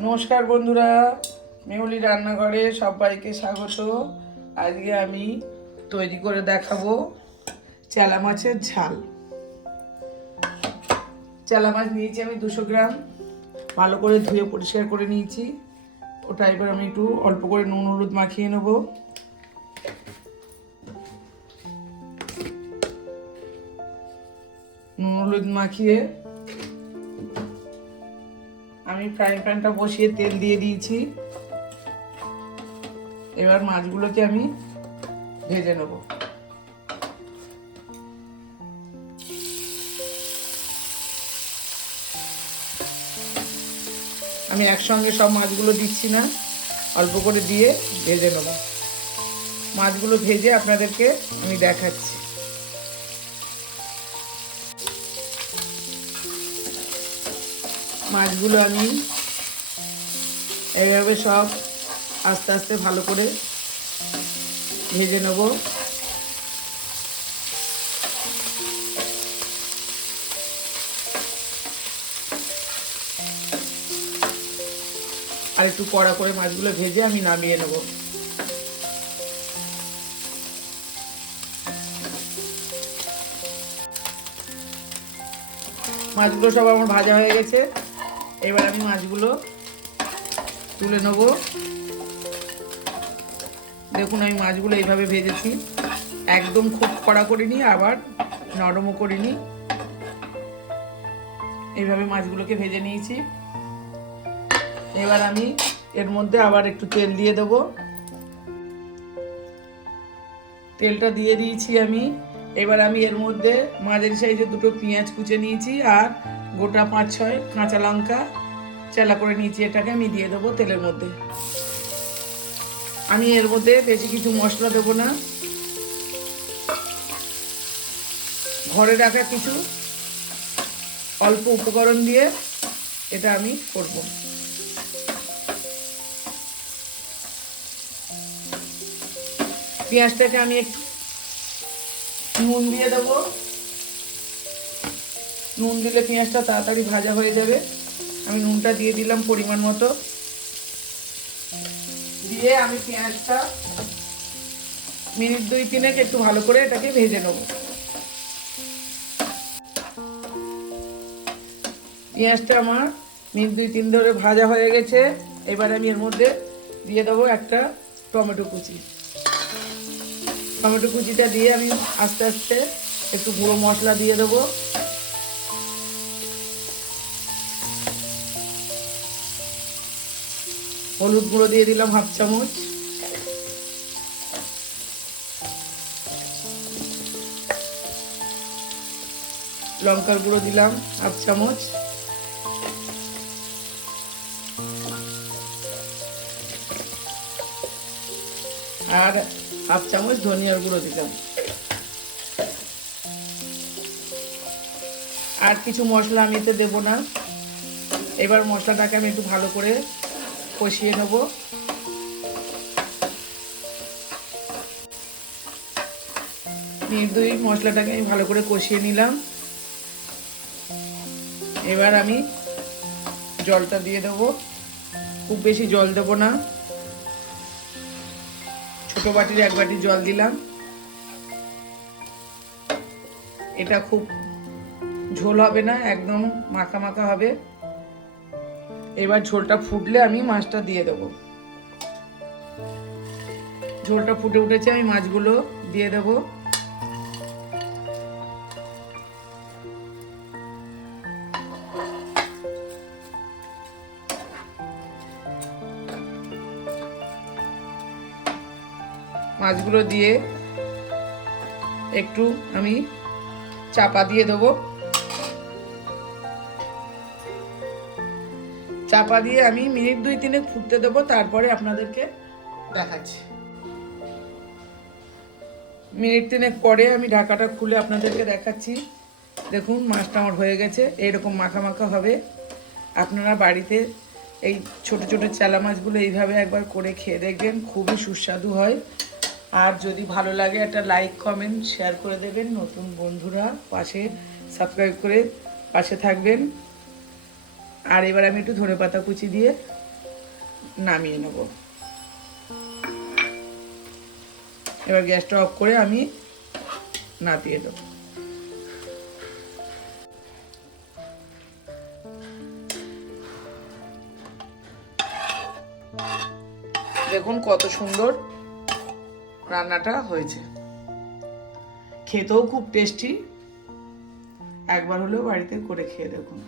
নমস্কার বন্ধুরা, মেহুলি রান্নাঘরে সবাইকে স্বাগত। আজকে আমি তৈরি করে দেখাবো চেলা মাছের ঝাল। চেলা মাছ নিয়েছি আমি 200 গ্রাম, ভালো করে ধুয়ে পরিষ্কার করে নিয়েছি। ওটা এবার আমি একটু অল্প করে নুন হলুদ মাখিয়ে নেব। নুন হলুদ মাখিয়ে আমি ফ্রাইং প্যানটা বসিয়ে তেল দিয়ে দিয়েছি। এবার মাছগুলোকে আমি ভেজে নেব। আমি একসঙ্গে সব মাছগুলো দিচ্ছি না, অল্প করে দিয়ে ভেজে নেব। মাছগুলো ভেজে আপনাদেরকে আমি দেখাচ্ছি। মাছগুলো আমি এইভাবে সব আস্তে আস্তে ভালো করে ভেজে নেব। আর একটু কড়া করে মাছগুলো ভেজে আমি নামিয়ে নেব। মাছগুলো সব আমার ভাজা হয়ে গেছে। এবার আমি মাছগুলো তুলে নেব। দেখুন আমি মাছগুলো এইভাবে ভেজেছি, একদম খুব কড়া করিনি আবার নরমও করিনি। এইভাবে মাছগুলোকে ভেজে নিয়েছি। এবার আমি এর মধ্যে আবার একটু তেল দিয়ে দেবো। তেলটা দিয়ে দিয়েছি আমি। এবার আমি এর মধ্যে মাঝারি সাইজে 2টো পেঁয়াজ কুচে নিয়েছি আর গোটা 5-6 কাঁচা লঙ্কা চেলা করে নিয়েছি, এটাকে আমি দিয়ে দেবো তেলের মধ্যে। আমি এর মধ্যে বেশি কিছু মশলা দেবো না, ঘরে রাখা কিছু অল্প উপকরণ দিয়ে এটা আমি করব। পেঁয়াজটাকে আমি একটু নুন দিয়ে দেবো। নুন দিলে পেঁয়াজটা তাড়াতাড়ি ভাজা হয়ে যাবে। আমি নুনটা দিয়ে দিলাম পরিমাণ মতো। দিয়ে আমি পেঁয়াজটা মিনিট 2-3 একটু ভালো করে এটাকে ভেজে নেব। পেঁয়াজটা আমার মিনিট 2-3 ধরে ভাজা হয়ে গেছে। এবার আমি এর মধ্যে দিয়ে দেবো একটা টমেটো কুচি। টমেটো কুচিটা দিয়ে আমি আস্তে আস্তে একটু গুঁড়ো মশলা দিয়ে দেবো। হলুদ গুঁড়ো দিয়ে দিলাম 1/2 চামচ। লঙ্কার গুঁড়ো দিলাম 1/2 চামচ। আর 1/2 চামচ ধনিয়ার গুঁড়ো দিলাম। আর কিছু মশলা আমি এতে দেবো না। এবার মশলাটাকে আমি একটু ভালো করে কষিয়ে নেব। মিনিট 2 মশলাটাকে আমি ভালো করে কষিয়ে নিলাম। এবার আমি জলটা দিয়ে দেবো। খুব বেশি জল দেবো না, ছোট বাটির 1 বাটি জল দিলাম। এটা খুব ঝোল হবে না, একদম মাখা মাখা হবে। এবার ঝোলটা ফুটলে আমি মাছটা দিয়ে দেবো। ঝোলটা ফুটে উঠেছে, আমি মাছগুলো দিয়ে দেবো। মাছগুলো দিয়ে একটু আমি চাপা দিয়ে দেবো। চাপা দিয়ে আমি মিনিট 2-3 ফুটতে দেবো, তারপরে আপনাদেরকে দেখাচ্ছি। মিনিট 3 পরে আমি ঢাকাটা খুলে আপনাদেরকে দেখাচ্ছি। দেখুন মাছটা আমার হয়ে গেছে, এইরকম মাখা মাখা হবে। আপনারা বাড়িতে এই ছোট ছোট চেলা মাছগুলো এইভাবে একবার করে খেয়ে দেখবেন, খুবই সুস্বাদু হয়। আর যদি ভালো লাগে একটা লাইক কমেন্ট শেয়ার করে দেবেন। নতুন বন্ধুরা পাশে সাবস্ক্রাইব করে পাশে থাকবেন। আর এবার আমি একটু ধনেপাতা কুচি দিয়ে নামিয়ে নেব। এবার গ্যাসটা অফ করে আমি নামিয়ে দেব। দেখুন কত সুন্দর রান্নাটা হয়েছে, খেতেও খুব টেস্টি। একবার হলেও বাড়িতে করে খেয়ে দেখুন।